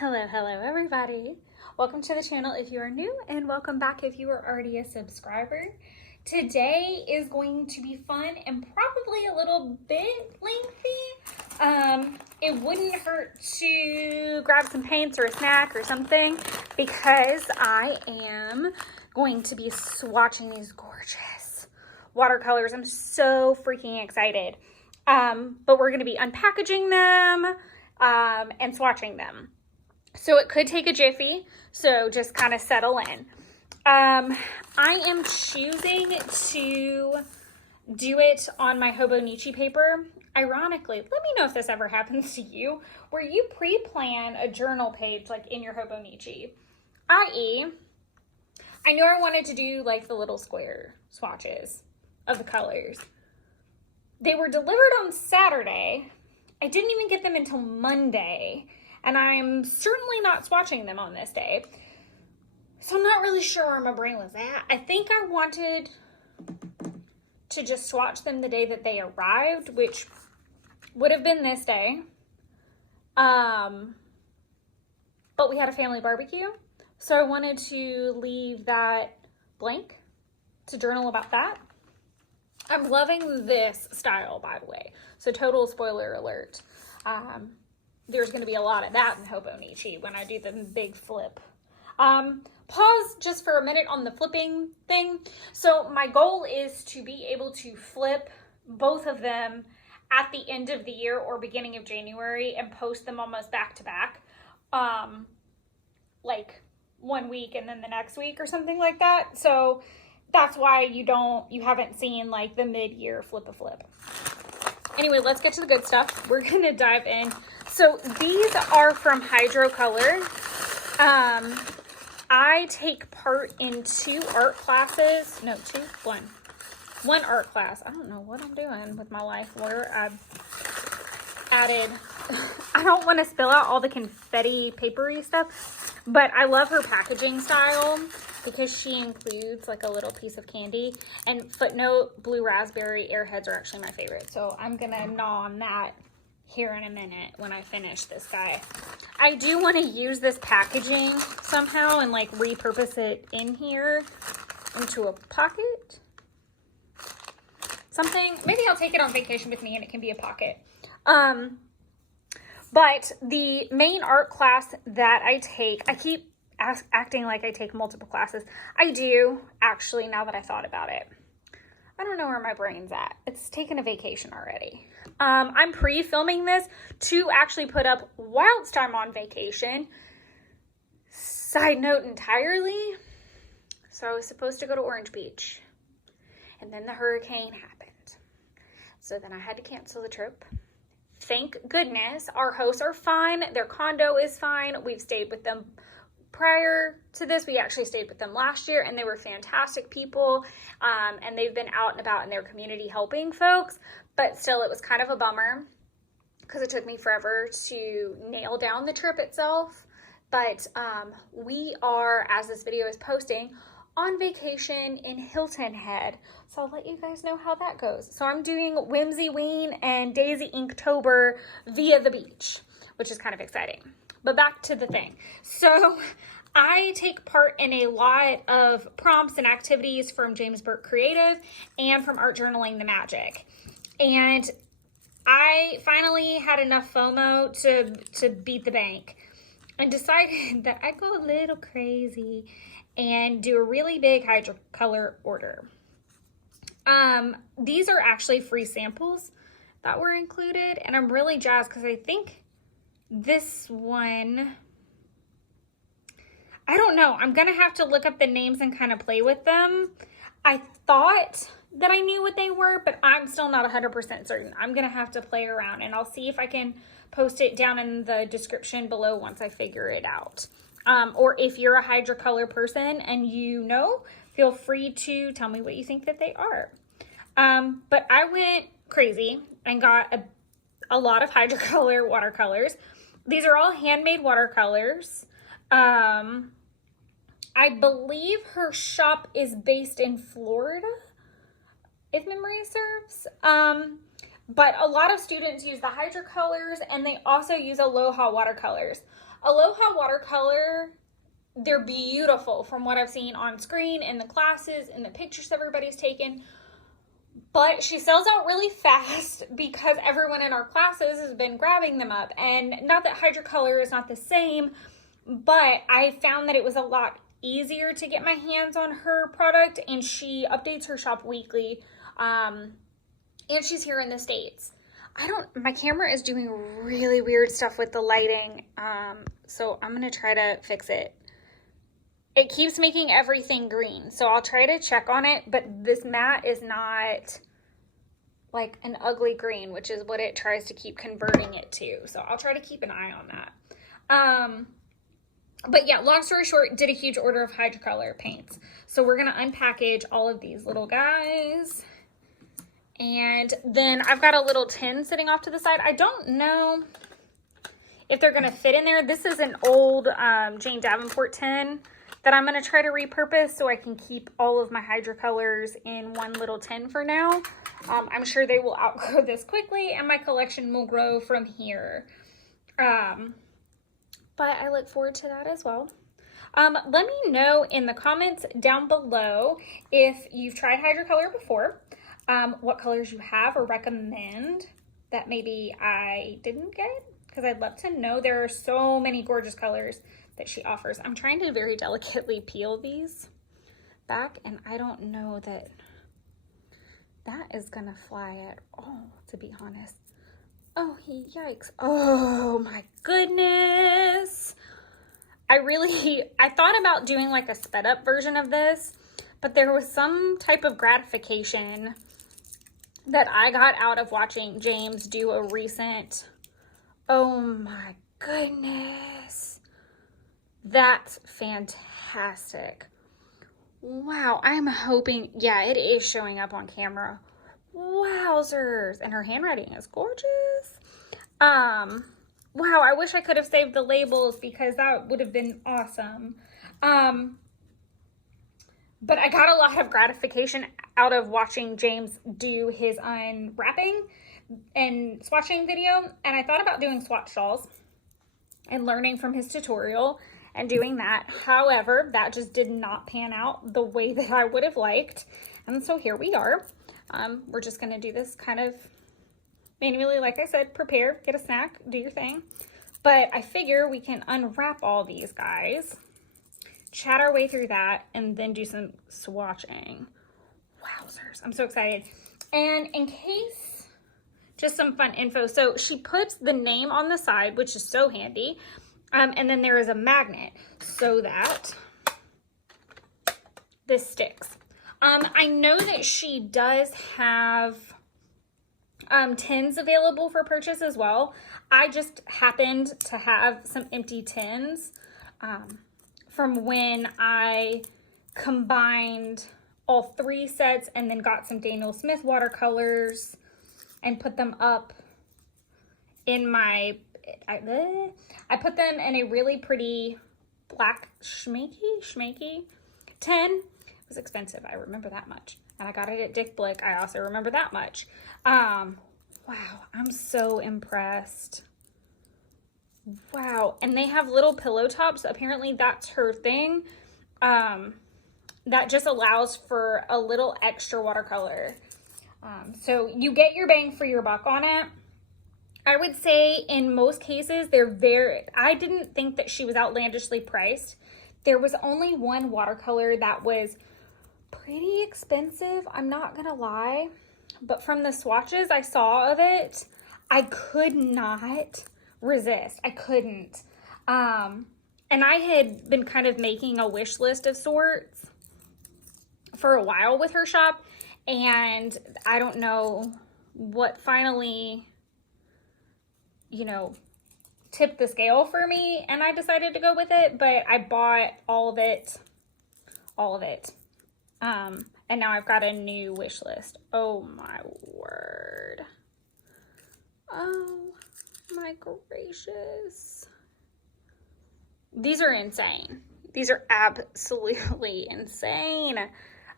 Hello everybody. Welcome to the channel if you are new, and welcome back if you are already a subscriber. Today is going to be fun and probably a little bit lengthy. It wouldn't hurt to grab some paints or a snack or something because I am going to be swatching these gorgeous watercolors. I'm so freaking excited. But we're going to be unpackaging them and swatching them. So it could take a jiffy, so just kind of settle in. I am choosing to do it on my Hobonichi paper. Ironically, let me know if this ever happens to you, where you pre-plan a journal page like in your Hobonichi. I.e., I knew I wanted to do like the little square swatches of the colors. They were delivered on Saturday. I didn't even get them until Monday. And I'm certainly not swatching them on this day. So I'm not really sure where my brain was at. I think I wanted to just swatch them the day that they arrived, which would have been this day. But we had a family barbecue. So I wanted to leave that blank to journal about that. I'm loving this style, by the way. So total spoiler alert. There's going to be a lot of that in Hobonichi when I do the big flip. Pause just for a minute on the flipping thing. So my goal is to be able to flip both of them at the end of the year or beginning of January and post them almost back to back. Like 1 week and then the next week or something like that. So that's why you haven't seen like the mid-year flip-a-flip. Anyway, let's get to the good stuff. We're going to dive in. So these are from Hydracolor. I take part in one art class. I don't know what I'm doing with my life where I've added, I don't want to spill out all the confetti papery stuff, but I love her packaging style because she includes like a little piece of candy. And footnote, blue raspberry airheads are actually my favorite. So I'm going to gnaw on that here in a minute when I finish this guy. I do want to use this packaging somehow and like repurpose it in here into a pocket. Something, maybe I'll take it on vacation with me and it can be a pocket. But the main art class that I take, I keep acting like I take multiple classes. I do, actually, now that I thought about it. I don't know where my brain's at. It's taken a vacation already. I'm pre-filming this to actually put up whilst I'm on vacation. Side note entirely. So I was supposed to go to Orange Beach. And then the hurricane happened. So then I had to cancel the trip. Thank goodness our hosts are fine. Their condo is fine. We've stayed with them prior to this. We actually stayed with them last year and they were fantastic people. And they've been out and about in their community helping folks, but still it was kind of a bummer because it took me forever to nail down the trip itself. But we are, as this video is posting, on vacation in Hilton Head. So I'll let you guys know how that goes. So I'm doing Whimsy Ween and Daisy Inktober via the beach, which is kind of exciting. But back to the thing. So I take part in a lot of prompts and activities from James Burke Creative and from Art Journaling the Magic. And I finally had enough FOMO to beat the bank and decided that I'd go a little crazy and do a really big Hydracolor order. These are actually free samples that were included, and I'm really jazzed because I think this one, I don't know. I'm going to have to look up the names and kind of play with them. I thought that I knew what they were, but I'm still not 100% certain. I'm going to have to play around and I'll see if I can post it down in the description below once I figure it out. Or if you're a Hydracolor person and you know, feel free to tell me what you think that they are. But I went crazy and got a lot of Hydracolor watercolors. These are all handmade watercolors. I believe her shop is based in Florida, if memory serves. But a lot of students use the Hydracolors, and they also use Aloha watercolors. Aloha watercolor, they're beautiful from what I've seen on screen, in the classes, in the pictures everybody's taken. But she sells out really fast because everyone in our classes has been grabbing them up. And not that Hydracolor is not the same, but I found that it was a lot easier to get my hands on her product, and she updates her shop weekly. And she's here in the States. My camera is doing really weird stuff with the lighting. So I'm going to try to fix it. It keeps making everything green, so I'll try to check on it, but this mat is not like an ugly green, which is what it tries to keep converting it to. So I'll try to keep an eye on that. But yeah, long story short, did a huge order of Hydracolor paints. So we're going to unpackage all of these little guys. And then I've got a little tin sitting off to the side. I don't know if they're going to fit in there. This is an old Jane Davenport tin that I'm going to try to repurpose so I can keep all of my Hydracolors in one little tin for now. I'm sure they will outgrow this quickly, and my collection will grow from here. But I look forward to that as well. Let me know in the comments down below if you've tried Hydracolor before, what colors you have or recommend that maybe I didn't get, because I'd love to know. There are so many gorgeous colors that she offers. I'm trying to very delicately peel these back, and I don't know that that is gonna fly at all, to be honest. Oh, yikes. Oh my goodness. I thought about doing like a sped up version of this, but there was some type of gratification that I got out of watching James do a recent, oh my goodness. That's fantastic. Wow, I'm hoping, yeah, it is showing up on camera. Wowzers. And her handwriting is gorgeous. Wow, I wish I could have saved the labels because that would have been awesome. But I got a lot of gratification out of watching James do his unwrapping and swatching video. And I thought about doing swatch dolls and learning from his tutorial and doing that. However, that just did not pan out the way that I would have liked. And so here we are. We're just going to do this kind of manually, like I said, prepare, get a snack, do your thing. But I figure we can unwrap all these guys, chat our way through that, and then do some swatching. Wowzers, I'm so excited. And in case, just some fun info. So she puts the name on the side, which is so handy. And then there is a magnet so that this sticks. I know that she does have tins available for purchase as well. I just happened to have some empty tins from when I combined all 3 sets and then got some Daniel Smith watercolors and put them up in my, I put them in a really pretty black schmaky tin. It was expensive, I remember that much. And I got it at Dick Blick, I also remember that much. Wow, I'm so impressed. Wow, and they have little pillow tops. Apparently that's her thing. That just allows for a little extra watercolor. So you get your bang for your buck on it. I would say in most cases, I didn't think that she was outlandishly priced. There was only one watercolor that was pretty expensive, I'm not gonna lie. But from the swatches I saw of it, I could not resist. I couldn't. And I had been kind of making a wish list of sorts for a while with her shop. And I don't know what finally, you know, tipped the scale for me. And I decided to go with it. But I bought all of it. All of it. And now I've got a new wish list. Oh my word. Oh my gracious. These are insane. These are absolutely insane.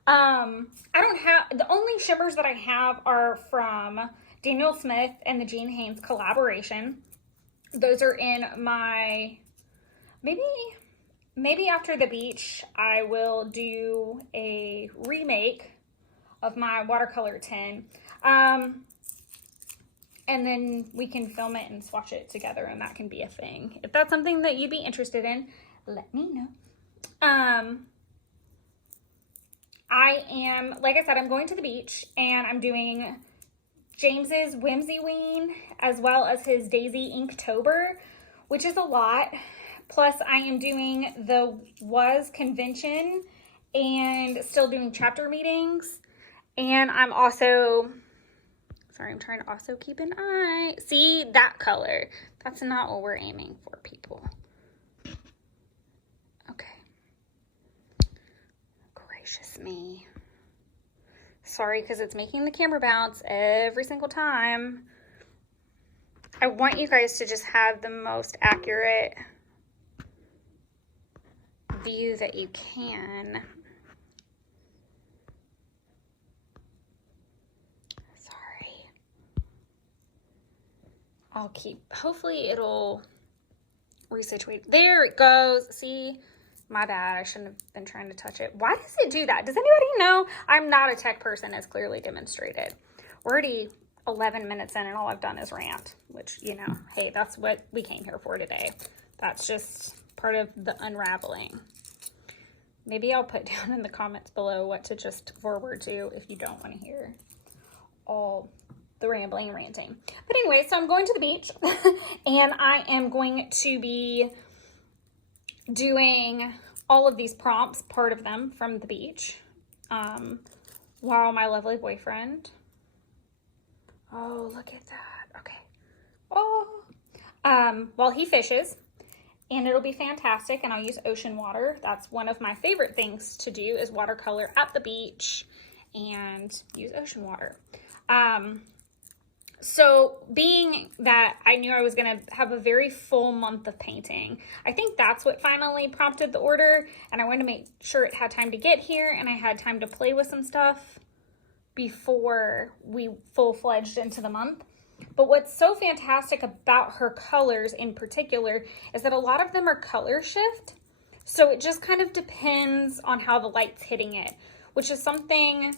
The only shimmers that I have are from Daniel Smith and the Jean Haynes collaboration. Those are in my, maybe after the beach, I will do a remake of my watercolor tin. And then we can film it and swatch it together, and that can be a thing. If that's something that you'd be interested in, let me know. I am, like I said, I'm going to the beach, and I'm doing James's Whimsy Ween as well as his Daisy Inktober, which is a lot. Plus, I am doing the WAS convention and still doing chapter meetings. And I'm also, sorry, I'm trying to also keep an eye. See that color? That's not what we're aiming for, people. Okay. Gracious me. Sorry, because it's making the camera bounce every single time. I want you guys to just have the most accurate view that you can. Sorry. I'll keep, hopefully it'll resituate. There it goes. See, my bad. I shouldn't have been trying to touch it. Why does it do that? Does anybody know? I'm not a tech person, as clearly demonstrated. We're already 11 minutes in and all I've done is rant, which, you know, hey, that's what we came here for today. That's just part of the unraveling. Maybe I'll put down in the comments below what to just forward to if you don't want to hear all the rambling and ranting. But anyway, so I'm going to the beach and I am going to be doing all of these prompts, part of them from the beach, while my lovely boyfriend, oh, look at that. Okay. Oh, while he fishes. And it'll be fantastic, and I'll use ocean water. That's one of my favorite things to do, is watercolor at the beach and use ocean water. So being that I knew I was gonna have a very full month of painting, I think that's what finally prompted the order, and I wanted to make sure it had time to get here and I had time to play with some stuff before we full-fledged into the month. But what's so fantastic about her colors in particular is that a lot of them are color shift. So it just kind of depends on how the light's hitting it, which is something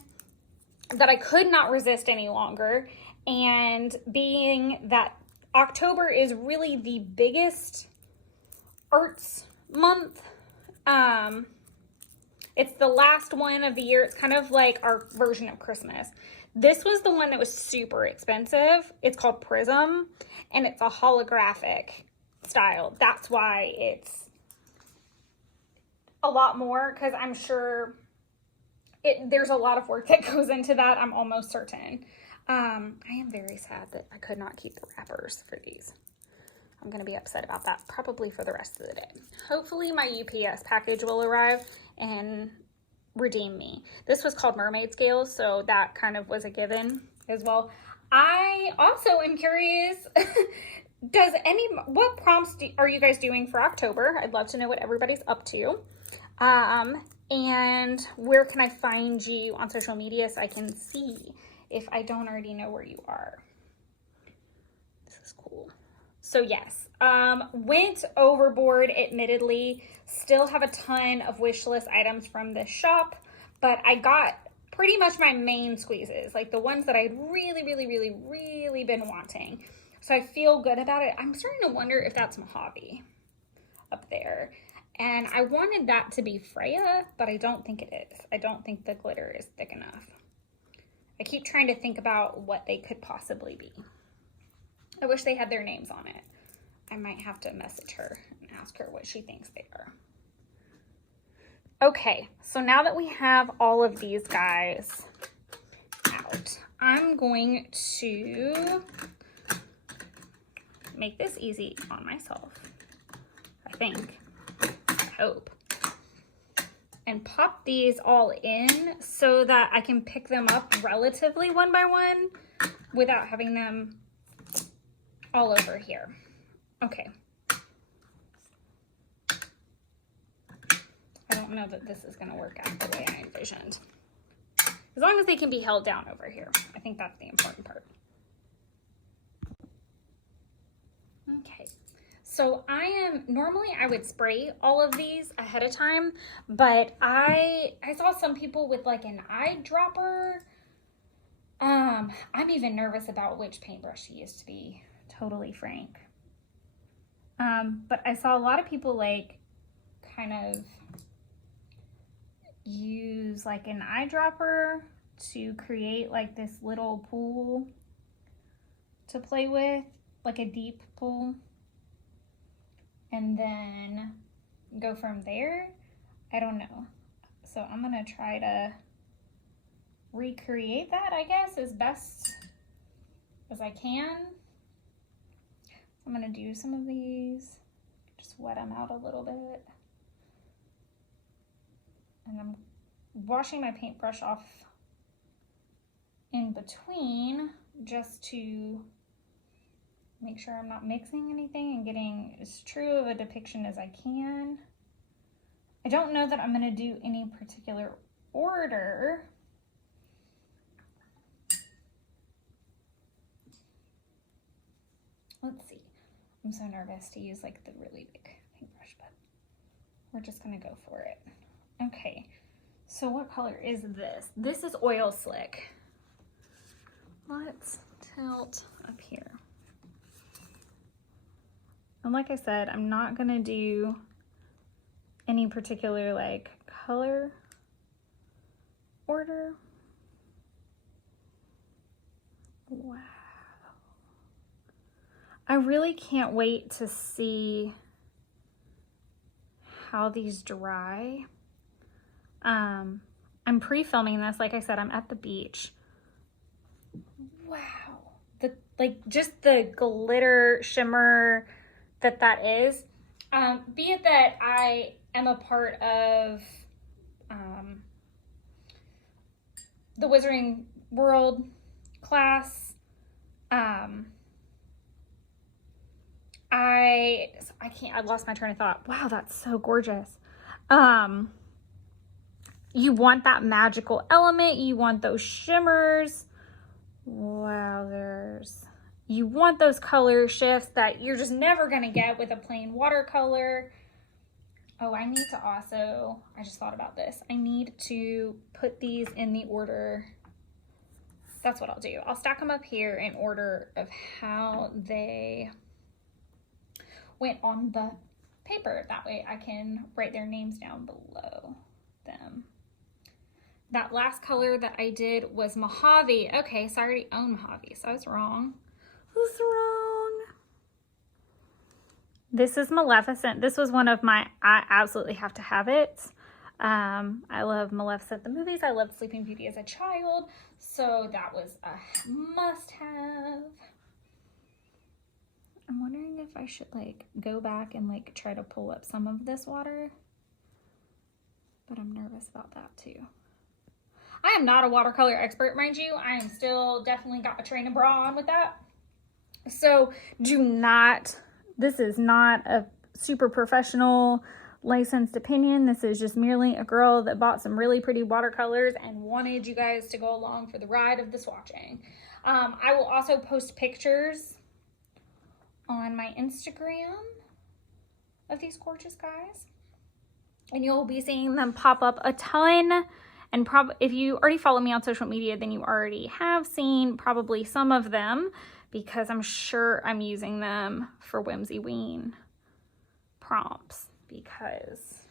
that I could not resist any longer. And being that October is really the biggest arts month, it's the last one of the year. It's kind of like our version of Christmas. This was the one that was super expensive. It's called Prism, and it's a holographic style. That's why it's a lot more, because I'm sure there's a lot of work that goes into that. I'm almost certain. I am very sad that I could not keep the wrappers for these. I'm going to be upset about that probably for the rest of the day. Hopefully my UPS package will arrive and redeem me. This was called Mermaid Scales, so that kind of was a given as well. I also am curious, what prompts are you guys doing for October? I'd love to know what everybody's up to. And where can I find you on social media so I can see if I don't already know where you are. This is cool. So yes, went overboard, admittedly. Still have a ton of wish list items from this shop, but I got pretty much my main squeezes, like the ones that I'd really been wanting. So I feel good about it. I'm starting to wonder if that's Mojave up there. And I wanted that to be Freya, but I don't think it is. I don't think the glitter is thick enough. I keep trying to think about what they could possibly be. I wish they had their names on it. I might have to message her and ask her what she thinks they are. Okay, so now that we have all of these guys out, I'm going to make this easy on myself, I think, I hope, and pop these all in so that I can pick them up relatively one by one without having them all over here. Okay. I don't know that this is going to work out the way I envisioned. As long as they can be held down over here. I think that's the important part. So normally I would spray all of these ahead of time, but I saw some people with like an eyedropper. I'm even nervous about which paintbrush to use, to be totally frank. But I saw a lot of people like kind of use like an eyedropper to create like this little pool to play with, like a deep pool, and then go from there. I don't know. So I'm gonna try to recreate that, I guess, as best as I can. I'm gonna do some of these, just wet them out a little bit. And I'm washing my paintbrush off in between just to make sure I'm not mixing anything and getting as true of a depiction as I can. I don't know that I'm gonna do any particular order. Let's see. I'm so nervous to use like the really big paintbrush, but we're just gonna go for it. Okay, so what color is this? This is Oil Slick. Let's tilt up here. And like I said, I'm not gonna do any particular like color order. Wow. I really can't wait to see how these dry. I'm pre-filming this. Like I said, I'm at the beach. Wow. Just the glitter shimmer that is. Be it that I am a part of the Wizarding World class. I lost my train of thought. Wow, that's so gorgeous. You want that magical element. You want those shimmers. Wowzers. You want those color shifts that you're just never going to get with a plain watercolor. Oh, I need to also, I just thought about this. I need to put these in the order. That's what I'll do. I'll stack them up here in order of how they went on the paper. That way I can write their names down below them. That last color that I did was Mojave. Okay, so I already own Mojave, so I was wrong. I was wrong. This is Maleficent. This was one of my, I absolutely have to have it. I love Maleficent, the movies. I loved Sleeping Beauty as a child, so that was a must-have. I'm wondering if I should like go back and like try to pull up some of this water, but I'm nervous about that too. I am not a watercolor expert, mind you. I am still definitely got a train and bra on with that. So do not, this is not a super professional licensed opinion. This is just merely a girl that bought some really pretty watercolors and wanted you guys to go along for the ride of the swatching. I will also post pictures on my Instagram of these gorgeous guys, and you'll be seeing them pop up a ton. And if you already follow me on social media, then you already have seen probably some of them, because I'm sure I'm using them for Whimsy Ween prompts, because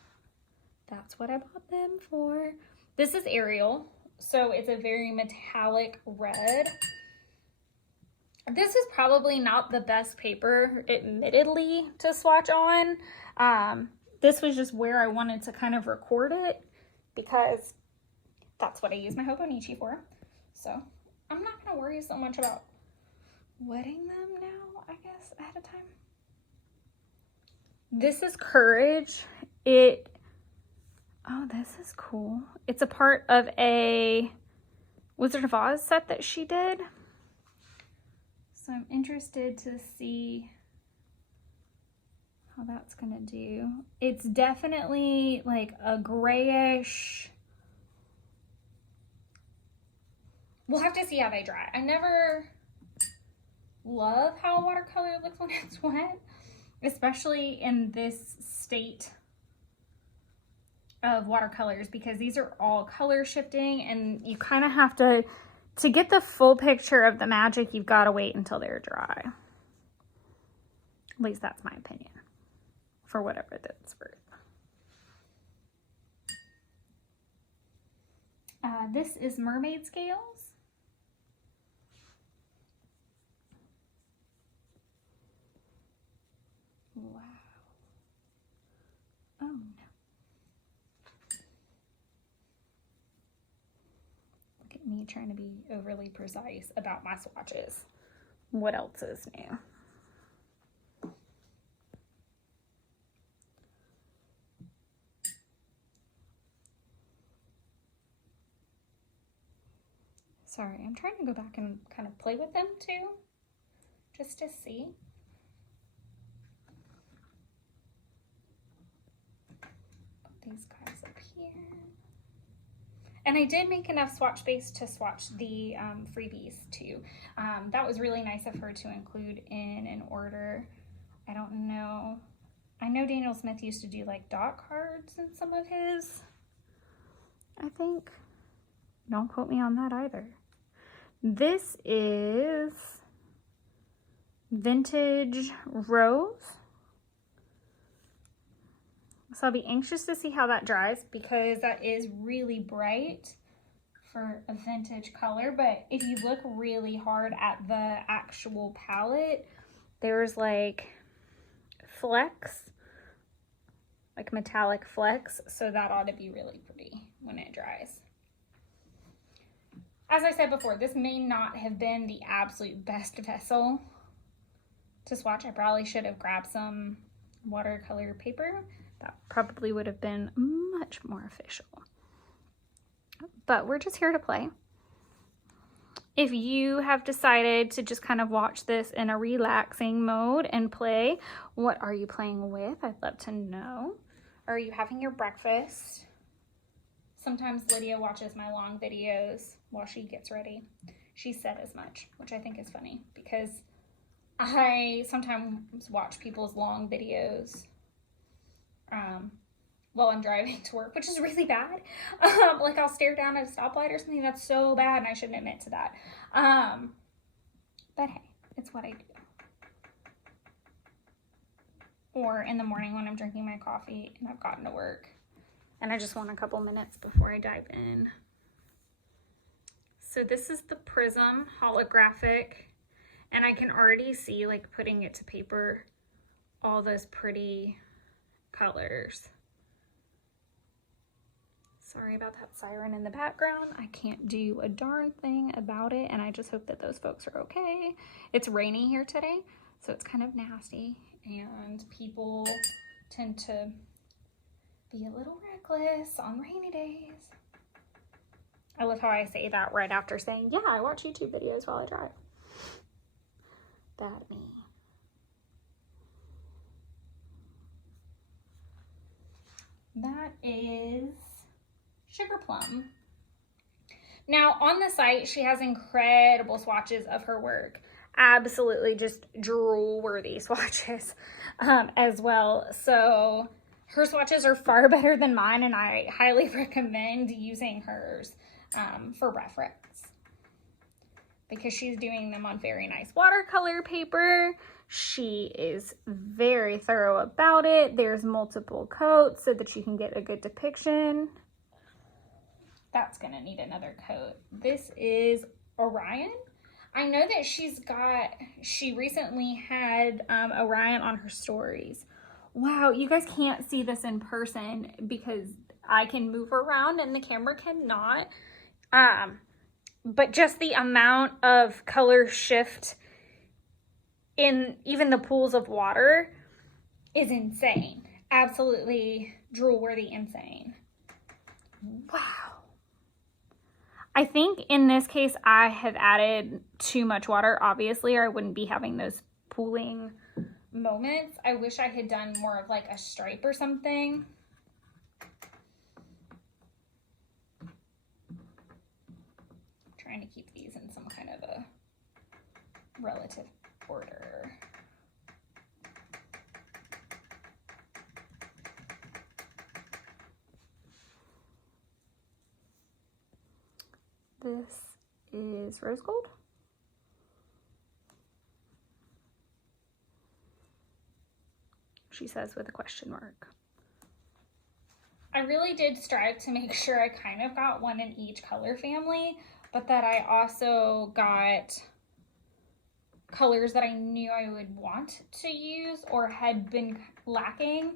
that's what I bought them for. This is Ariel, so it's a very metallic red. This is probably not the best paper, admittedly, to swatch on. This was just where I wanted to kind of record it, because that's what I use my Hobonichi for. So I'm not going to worry so much about wetting them now, I guess, ahead of time. This is Courage. Oh, this is cool. It's a part of a Wizard of Oz set that she did. So I'm interested to see how that's gonna do. It's definitely like a grayish. We'll have to see how they dry. I never love how watercolor looks when it's wet, especially in this state of watercolors, because these are all color shifting and you kind of have to get the full picture of the magic, you've got to wait until they're dry. At least that's my opinion, for whatever that's worth. This is Mermaid Scales. Wow. Oh no. Look at me trying to be overly precise about my swatches. What else is new? Sorry, I'm trying to go back and kind of play with them too, just to see. Put these guys up here. And I did make enough swatch space to swatch the freebies too. That was really nice of her to include in an order. I don't know. I know Daniel Smith used to do like dot cards in some of his, I think. Don't quote me on that either. This is Vintage Rose. So I'll be anxious to see how that dries, because that is really bright for a vintage color. But if you look really hard at the actual palette, there's like flecks, like metallic flecks. So that ought to be really pretty when it dries. As I said before, this may not have been the absolute best vessel to swatch. I probably should have grabbed some watercolor paper. That probably would have been much more official. But we're just here to play. If you have decided to just kind of watch this in a relaxing mode and play, what are you playing with? I'd love to know. Are you having your breakfast? Sometimes Lydia watches my long videos while she gets ready. She said as much, which I think is funny, because I sometimes watch people's long videos while I'm driving to work, which is really bad. Like I'll stare down at a stoplight or something. That's so bad, and I shouldn't admit to that. But hey, it's what I do. Or in the morning when I'm drinking my coffee and I've gotten to work and I just want a couple minutes before I dive in. So this is the Prism holographic, and I can already see, like, putting it to paper, all those pretty colors. Sorry about that siren in the background. I can't do a darn thing about it, and I just hope that those folks are okay. It's raining here today, so it's kind of nasty, and people tend to be a little reckless on rainy days. I love how I say that right after saying, yeah, I watch YouTube videos while I drive. Bad me. That is Sugar Plum. Now, on the site, she has incredible swatches of her work. Absolutely just drool-worthy swatches as well. So her swatches are far better than mine, and I highly recommend using hers for reference, because she's doing them on very nice watercolor paper. She is very thorough about it. There's multiple coats so that you can get a good depiction. That's gonna need another coat. This is Orion. I know that she recently had Orion on her stories. Wow, you guys can't see this in person because I can move around and the camera cannot. But just the amount of color shift in even the pools of water is insane. Absolutely drool-worthy insane. Wow. I think in this case, I have added too much water, obviously, or I wouldn't be having those pooling moments. I wish I had done more of like a stripe or something. I'm trying to keep these in some kind of a relative order. This is rose gold. She says with a question mark. I really did strive to make sure I kind of got one in each color family, but that I also got colors that I knew I would want to use or had been lacking.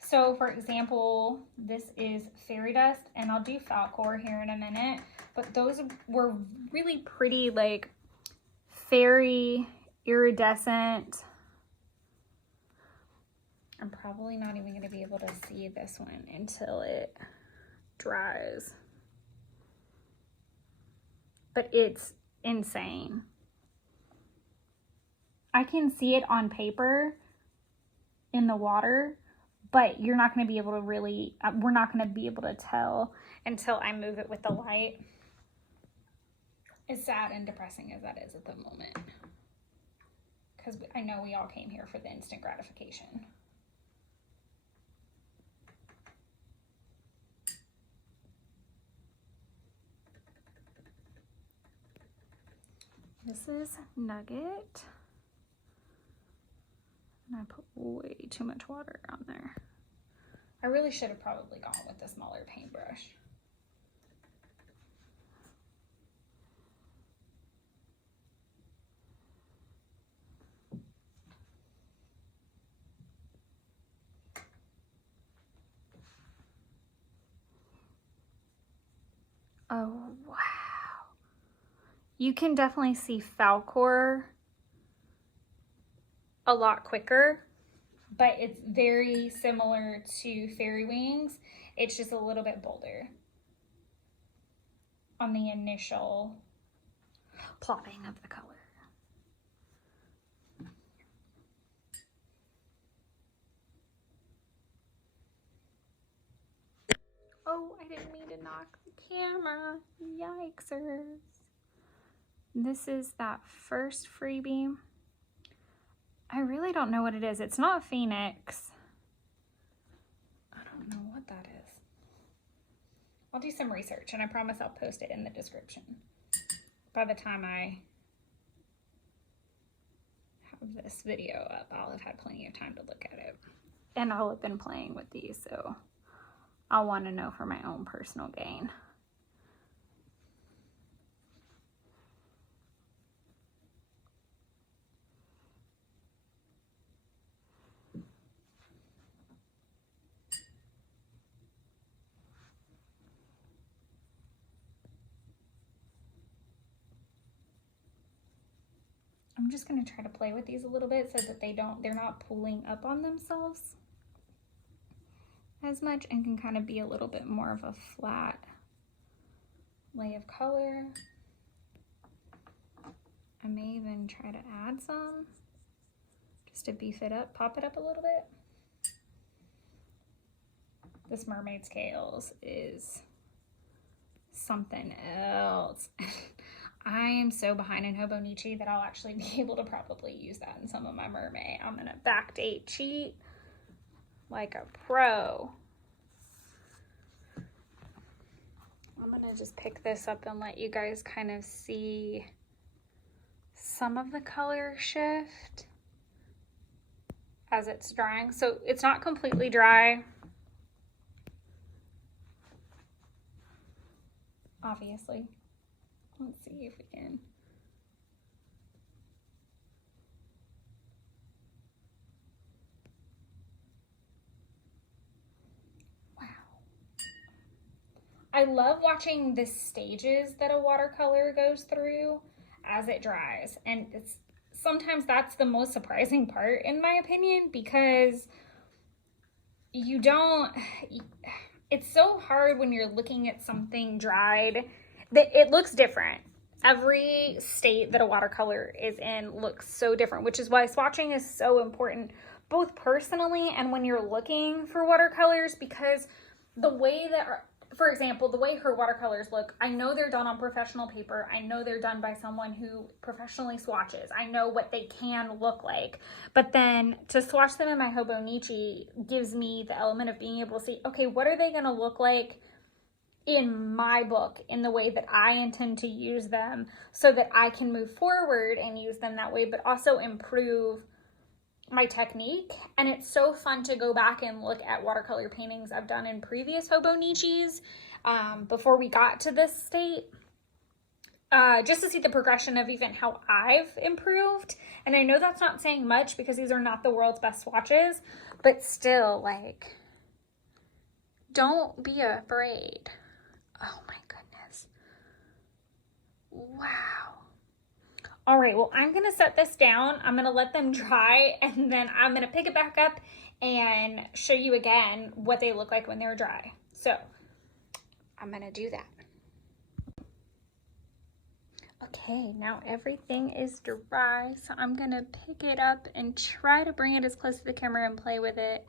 So for example, this is Fairy Dust, and I'll do Falkor here in a minute, but those were really pretty, like fairy iridescent. I'm probably not even going to be able to see this one until it dries. But it's insane. I can see it on paper in the water, but you're not going to be able to really, we're not going to be able to tell until I move it with the light. As sad and depressing as that is at the moment. Because I know we all came here for the instant gratification. This is Nugget. And I put way too much water on there. I really should have probably gone with the smaller paintbrush. Oh, wow. You can definitely see Falkor a lot quicker, but it's very similar to Fairy Wings. It's just a little bit bolder on the initial plotting of the color. Oh, I didn't mean to knock the camera. Yikesers. This is that first freebie. I really don't know what it is. It's not Phoenix. I don't know what that is. I'll do some research and I promise I'll post it in the description. By the time I have this video up, I'll have had plenty of time to look at it. And I'll have been playing with these, so I'll want to know for my own personal gain. I'm just going to try to play with these a little bit so that they're not pulling up on themselves as much and can kind of be a little bit more of a flat lay of color. I may even try to add some just to beef it up, pop it up a little bit. This Mermaid Scales is something else. I am so behind in Hobonichi that I'll actually be able to probably use that in some of my mermaid. I'm gonna backdate cheat like a pro. I'm gonna just pick this up and let you guys kind of see some of the color shift as it's drying. So it's not completely dry, obviously. Let's see if we can. Wow. I love watching the stages that a watercolor goes through as it dries. And sometimes that's the most surprising part, in my opinion, because it's so hard when you're looking at something dried that it looks different. Every state that a watercolor is in looks so different, which is why swatching is so important, both personally and when you're looking for watercolors, because the way that, for example, the way her watercolors look, I know they're done on professional paper. I know they're done by someone who professionally swatches. I know what they can look like. But then to swatch them in my Hobonichi gives me the element of being able to see, okay, what are they going to look like in my book in the way that I intend to use them so that I can move forward and use them that way, but also improve my technique. And it's so fun to go back and look at watercolor paintings I've done in previous hobo niches before we got to this state, just to see the progression of even how I've improved. And I know that's not saying much because these are not the world's best swatches, but still, like, don't be afraid. Oh my goodness. Wow. All right, well, I'm gonna set this down. I'm gonna let them dry, and then I'm gonna pick it back up and show you again what they look like when they're dry. So I'm gonna do that. Okay, now everything is dry, so I'm gonna pick it up and try to bring it as close to the camera and play with it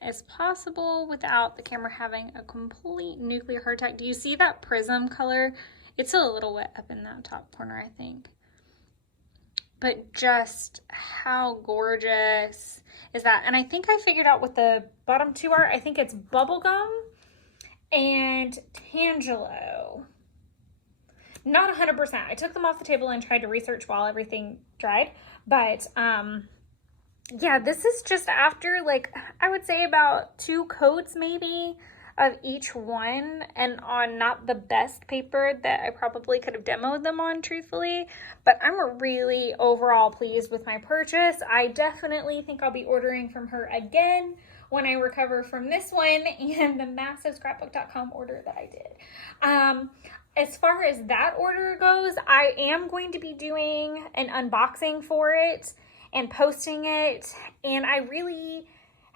as possible without the camera having a complete nuclear heart attack. Do you see that prism color? It's still a little wet up in that top corner, I think. But just how gorgeous is that? And I think I figured out what the bottom two are. I think it's Bubblegum and Tangelo. Not 100%. I took them off the table and tried to research while everything dried. But yeah, this is just after, like, I would say about 2 coats maybe of each one, and on not the best paper that I probably could have demoed them on, truthfully. But I'm really overall pleased with my purchase. I definitely think I'll be ordering from her again when I recover from this one and the massive scrapbook.com order that I did. As far as that order goes, I am going to be doing an unboxing for it and posting it, and I really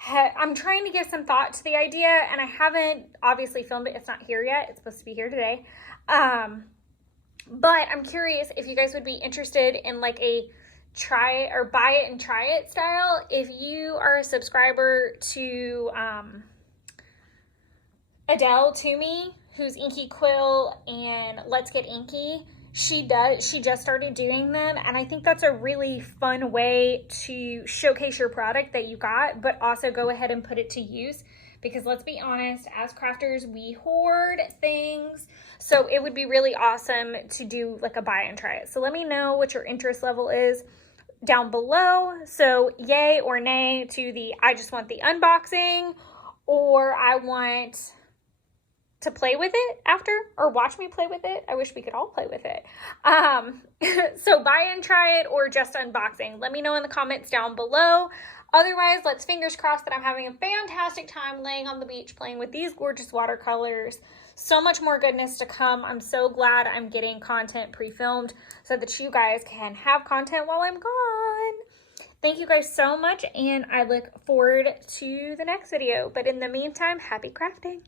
I'm trying to give some thought to the idea, and I haven't obviously filmed it. It's not here yet. It's supposed to be here today. But I'm curious if you guys would be interested in like a try or buy it and try it style. If you are a subscriber to Adele Toomey, who's Inky Quill and Let's Get Inky, she just started doing them, and I think that's a really fun way to showcase your product that you got, but also go ahead and put it to use, because let's be honest, as crafters, we hoard things, so it would be really awesome to do like a buy and try it. So let me know what your interest level is down below. So yay or nay to the I just want the unboxing, or I want to play with it after, or watch me play with it. I wish we could all play with it. So buy and try it, or just unboxing. Let me know in the comments down below. Otherwise, let's fingers crossed that I'm having a fantastic time laying on the beach playing with these gorgeous watercolors. So much more goodness to come. I'm so glad I'm getting content pre-filmed so that you guys can have content while I'm gone. Thank you guys so much, and I look forward to the next video. But in the meantime, happy crafting.